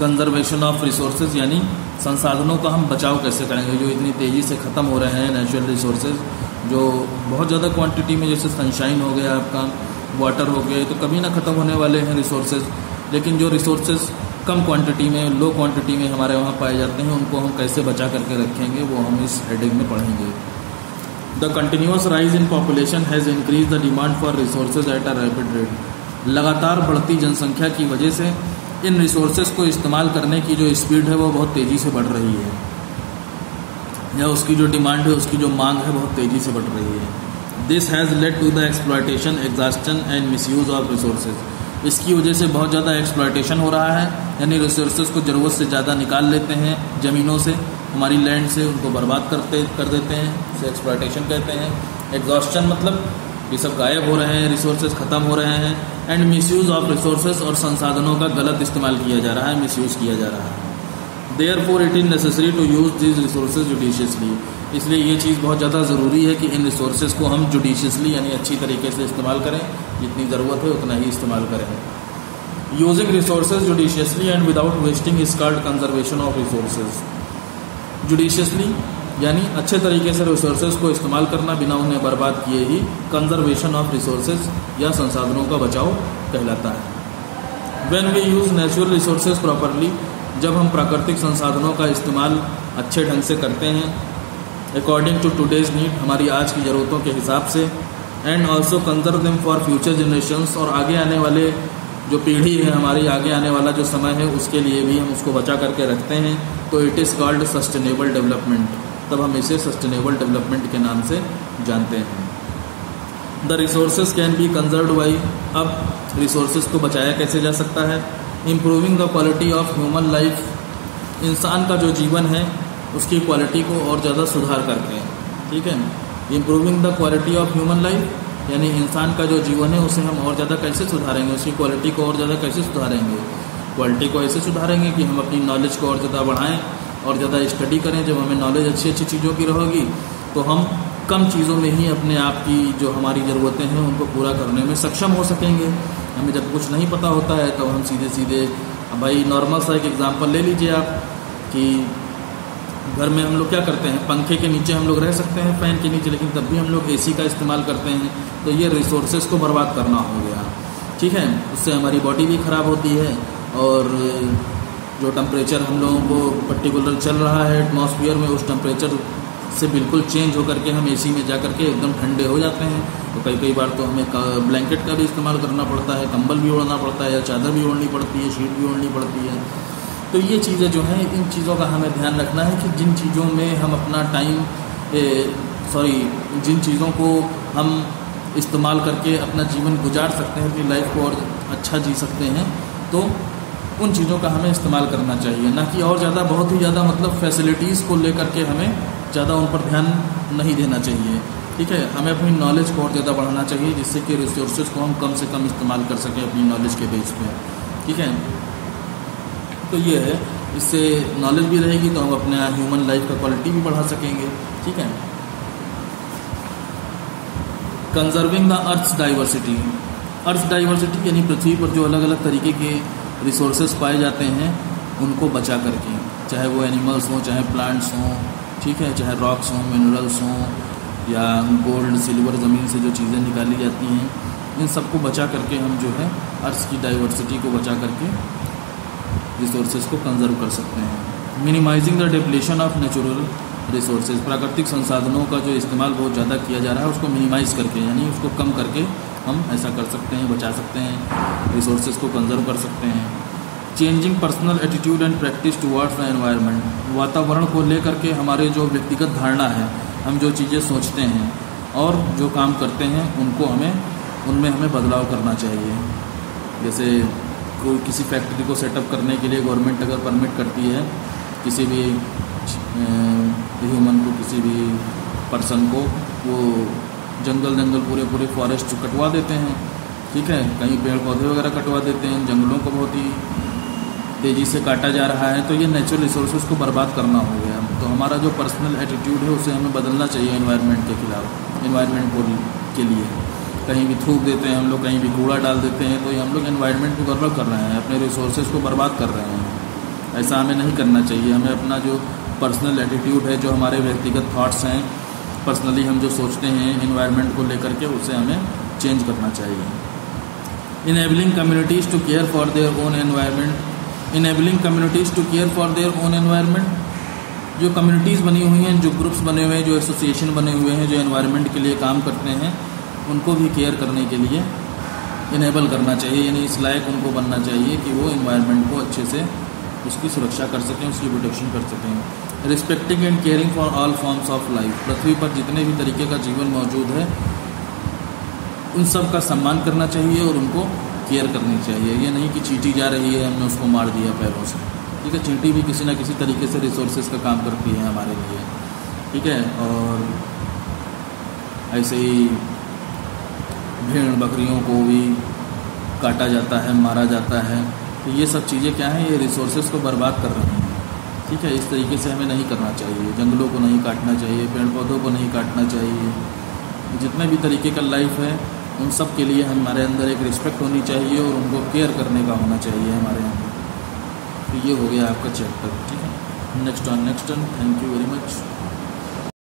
Conservation of resources यानी संसाधनों का हम बचाव कैसे करेंगे जो इतनी तेज़ी से ख़त्म हो रहे हैं नेचुरल रिसोर्सेज, जो बहुत ज़्यादा क्वांटिटी में, जैसे सनशाइन हो गया आपका, वाटर हो गया, तो कभी ना ख़त्म होने वाले हैं रिसोर्सेज। लेकिन जो रिसोर्सेज कम क्वांटिटी में, लो क्वांटिटी में हमारे वहाँ पाए जाते हैं, उनको हम कैसे बचा करके रखेंगे वो हम इस हेडिंग में पढ़ेंगे। The continuous rise in population has increase the demand for resources at a rapid rate. लगातार बढ़ती जनसंख्या की वजह से इन रिसोर्सेज को इस्तेमाल करने की जो स्पीड है वो बहुत तेज़ी से बढ़ रही है, या उसकी जो डिमांड है, उसकी जो मांग है बहुत तेज़ी से बढ़ रही है। This has led to the exploitation, exhaustion and misuse of resources. इसकी वजह से बहुत ज़्यादा एक्सप्लॉयटेशन हो रहा है, यानी रिसोर्सेज को ज़रूरत से ज़्यादा निकाल लेते हैं ज़मीनों से, हमारी लैंड से, उनको बर्बाद कर देते हैं, इसे एक्सप्लॉयटेशन कहते हैं। एग्जॉस्शन मतलब ये सब गायब हो रहे हैं, रिसोर्सेज ख़त्म हो रहे हैं। एंड मिसयूज ऑफ रिसोर्सेज, और संसाधनों का गलत इस्तेमाल किया जा रहा है, मिसयूज़ किया जा रहा है। Therefore it is necessary to use these resources judiciously। इसलिए ये चीज़ बहुत ज़्यादा ज़रूरी है कि इन रिसोर्सेज को हम जुडिशियसली यानी अच्छी तरीके से इस्तेमाल करें, जितनी ज़रूरत है उतना ही इस्तेमाल करें। Using resources judiciously and without wasting is called conservation of resources. Judiciously यानी अच्छे तरीके से रिसोर्सेज को इस्तेमाल करना बिना उन्हें बर्बाद किए ही कंजर्वेशन ऑफ रिसोर्सेज या संसाधनों का बचाव कहलाता है। When we use natural resources properly, जब हम प्राकृतिक संसाधनों का इस्तेमाल अच्छे ढंग से करते हैं अकॉर्डिंग टू टुडेज नीड, हमारी आज की ज़रूरतों के हिसाब से, and also conserve them for future generations, और आगे आने वाले जो पीढ़ी है, हमारी आगे आने वाला जो समय है उसके लिए भी हम उसको बचा करके रखते हैं, तो it is called sustainable development. तब हम इसे सस्टेनेबल डेवलपमेंट के नाम से जानते हैं। The resources can be conserved by, अब रिसोर्सेज को बचाया कैसे जा सकता है? Improving the quality of human life, इंसान का जो जीवन है उसकी क्वालिटी को और ज़्यादा सुधार करके, ठीक है। Improving the quality of human life यानी इंसान का जो जीवन है उसे हम और ज़्यादा कैसे सुधारेंगे, उसकी क्वालिटी को और ज़्यादा कैसे सुधारेंगे? क्वालिटी को ऐसे सुधारेंगे कि हम अपनी नॉलेज को और ज़्यादा बढ़ाएँ और ज़्यादा स्टडी करें। जब हमें नॉलेज अच्छी अच्छी चीज़ों की रहेगी तो हम कम चीज़ों में ही अपने आप की जो हमारी ज़रूरतें हैं उनको पूरा करने में सक्षम हो सकेंगे। हमें जब कुछ नहीं पता होता है तो हम सीधे सीधे, भाई नॉर्मल सा एक एग्जांपल ले लीजिए आप, कि घर में हम लोग क्या करते हैं, पंखे के नीचे हम लोग रह सकते हैं, फ़ैन के नीचे, लेकिन तब भी हम लोग एसी का इस्तेमाल करते हैं। तो ये रिसोर्सेज को बर्बाद करना हो गया, ठीक है। उससे हमारी बॉडी भी ख़राब होती है, और जो टेम्परेचर हम लोगों को पर्टिकुलर चल रहा है एटमॉस्फेयर में, उस टेम्परेचर से बिल्कुल चेंज होकर के हम एसी में जा कर के एकदम ठंडे हो जाते हैं। तो कई बार तो हमें ब्लैंकेट का भी इस्तेमाल करना पड़ता है, कंबल भी ओढ़ना पड़ता है, या चादर भी ओढ़नी पड़ती है, शीट भी ओढ़नी पड़ती है। तो ये चीज़ें जो हैं, इन चीज़ों का हमें ध्यान रखना है कि जिन चीज़ों में हम अपना जिन चीज़ों को हम इस्तेमाल करके अपना जीवन गुजार सकते हैं, अपनी लाइफ को और अच्छा जी सकते हैं, तो उन चीज़ों का हमें इस्तेमाल करना चाहिए, ना कि और ज़्यादा बहुत ही ज़्यादा मतलब फैसिलिटीज़ को लेकर के हमें ज़्यादा उन पर ध्यान नहीं देना चाहिए, ठीक है। हमें अपनी नॉलेज को और ज़्यादा बढ़ाना चाहिए, जिससे कि रिसोर्सेज को हम कम से कम इस्तेमाल कर सकें अपनी नॉलेज के बेस पे, ठीक है। तो ये है, इससे नॉलेज भी रहेगी तो हम अपने ह्यूमन लाइफ का क्वालिटी भी बढ़ा सकेंगे, ठीक है। Conserving the earth's diversity, earth diversity यानी पृथ्वी पर जो अलग अलग तरीके के रिसोर्सेज पाए जाते हैं उनको बचा करके, चाहे वो एनिमल्स हों, चाहे प्लांट्स हों, ठीक है, चाहे रॉक्स हों, मिनरल्स हों, या गोल्ड सिल्वर ज़मीन से जो चीज़ें निकाली जाती हैं, इन सबको बचा करके हम जो है अर्थ की डाइवर्सिटी को बचा करके रिसोर्सेज को कंजर्व कर सकते हैं। Minimising the depletion of natural resources, प्राकृतिक संसाधनों का जो इस्तेमाल बहुत ज़्यादा किया जा रहा है उसको मिनिमाइज़ करके यानी उसको कम करके हम ऐसा कर सकते हैं, बचा सकते हैं, रिसोर्सेज को कंजर्व कर सकते हैं। Changing personal attitude and practice towards the environment, वातावरण को लेकर के हमारे जो व्यक्तिगत धारणा है, हम जो चीज़ें सोचते हैं और जो काम करते हैं उनमें हमें बदलाव करना चाहिए। जैसे कोई किसी फैक्ट्री को सेटअप करने के लिए गवर्नमेंट अगर परमिट करती है किसी भी ह्यूमन को, किसी भी पर्सन को, वो जंगल पूरे फॉरेस्ट कटवा देते हैं, ठीक है, कहीं पेड़ पौधे वगैरह कटवा देते हैं, जंगलों को बहुत ही तेज़ी से काटा जा रहा है। तो ये नेचुरल रिसोर्सेज को बर्बाद करना हो गया। तो हमारा जो पर्सनल एटीट्यूड है उसे हमें बदलना चाहिए एनवायरनमेंट के खिलाफ, एनवायरनमेंट के लिए। कहीं भी थूक देते हैं हम लोग, कहीं भी कूड़ा डाल देते हैं, तो ये हम लोग एनवायरनमेंट को गड़बड़ कर रहे हैं, अपने रिसोर्सेज को बर्बाद कर रहे हैं। ऐसा हमें नहीं करना चाहिए। हमें अपना जो पर्सनल एटीट्यूड है, जो हमारे व्यक्तिगत थॉट्स हैं, पर्सनली हम जो सोचते हैं एनवायरनमेंट को लेकर के, उसे हमें चेंज करना चाहिए। Enabling communities to care for their own environment. Enabling communities to care for their own environment. जो कम्युनिटीज़ बनी हुई हैं, जो ग्रुप्स बने हुए हैं, जो एसोसिएशन बने हुए हैं, जो एनवायरनमेंट के लिए काम करते हैं, उनको भी केयर करने के लिए इनेबल करना चाहिए, यानी इस लायक उनको बनना चाहिए कि वो एनवायरनमेंट को अच्छे से उसकी सुरक्षा कर सकें, उसकी प्रोटेक्शन कर सकें। Respecting and caring for all forms of life. पृथ्वी पर जितने भी तरीके का जीवन मौजूद है, उन सब का सम्मान करना चाहिए और उनको केयर करनी चाहिए। ये नहीं कि चींटी जा रही है, हमने उसको मार दिया पैरों से। ठीक है, चींटी भी किसी न किसी तरीके से रिसोर्सेज का काम करती है हमारे लिए। ठीक है, और ऐसे ही भेड़ बकरियों को भी काटा जाता है, मारा जाता है। तो ये सब चीज़ें क्या हैं, ये रिसोर्सेज को बर्बाद कर रही हैं। ठीक है, इस तरीके से हमें नहीं करना चाहिए। जंगलों को नहीं काटना चाहिए, पेड़ पौधों को नहीं काटना चाहिए। जितने भी तरीके का लाइफ है, उन सब के लिए हमारे अंदर एक रिस्पेक्ट होनी चाहिए और उनको केयर करने का होना चाहिए हमारे अंदर। तो ये हो गया आपका चैप्टर। ठीक है, next on. Thank you very much.